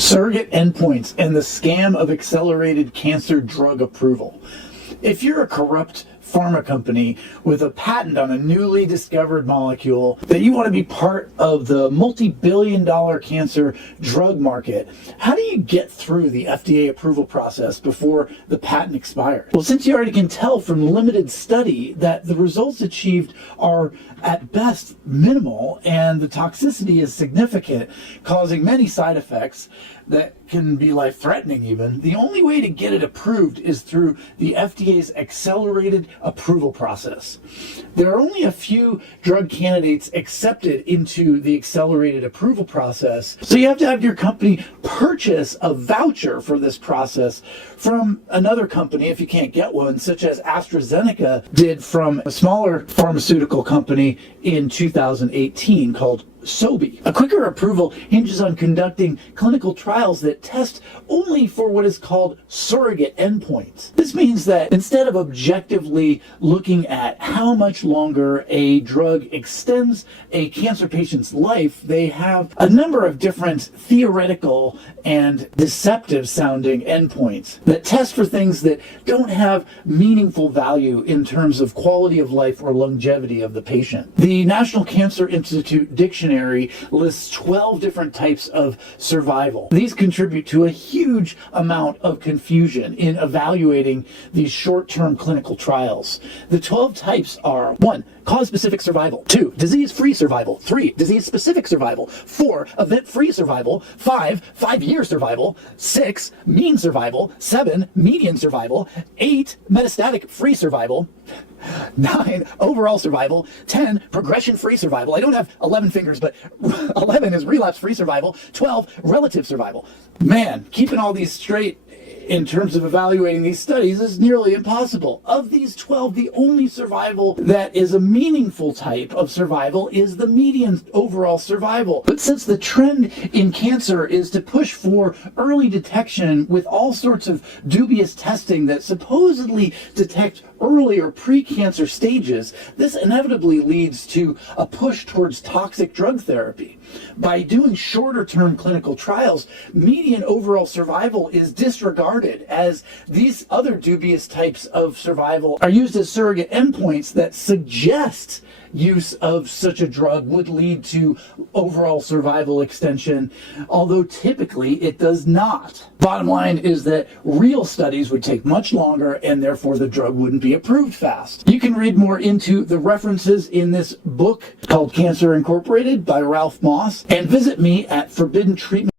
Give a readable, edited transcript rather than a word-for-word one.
Surrogate endpoints and the scam of accelerated cancer drug approval. If you're a corrupt pharma company with a patent on a newly discovered molecule that you want to be part of the multi-billion-dollar cancer drug market, how do you get through the FDA approval process before the patent expires? Well, since you already can tell from limited study that the results achieved are at best minimal and the toxicity is significant, causing many side effects that can be life-threatening even, the only way to get it approved is through the FDA's accelerated approval process. There are only a few drug candidates accepted into the accelerated approval process, so you have to have your company purchase a voucher for this process from another company if you can't get one, such as AstraZeneca did from a smaller pharmaceutical company in 2018 called Sobi. A quicker approval hinges on conducting clinical trials that test only for what is called surrogate endpoints. This means that instead of objectively looking at how much longer a drug extends a cancer patient's life, they have a number of different theoretical and deceptive sounding endpoints that test for things that don't have meaningful value in terms of quality of life or longevity of the patient. The National Cancer Institute Dictionary lists 12 different types of survival. These contribute to a huge amount of confusion in evaluating these short-term clinical trials. The 12 types are: 1. Cause-specific survival. 2. Disease-free survival. 3. Disease-specific survival. 4. Event-free survival. 5. 5-year survival. 6. Mean survival. 7. Median survival. 8. Metastatic-free survival. 9. Overall survival. 10. Progression-free survival. I don't have 11 fingers, but 11 is relapse-free survival. 12. Relative survival. Man, keeping all these straight in terms of evaluating these studies is nearly impossible. Of these 12, the only survival that is a meaningful type of survival is the median overall survival. But since the trend in cancer is to push for early detection with all sorts of dubious testing that supposedly detect early or pre-cancer stages, this inevitably leads to a push towards toxic drug therapy. By doing shorter-term clinical trials, median overall survival is disregarded, as these other dubious types of survival are used as surrogate endpoints that suggest use of such a drug would lead to overall survival extension, although typically it does not. Bottom line is that real studies would take much longer and therefore the drug wouldn't be approved fast. You can read more into the references in this book called Cancer Incorporated by Ralph Moss, and visit me at Forbidden Treatment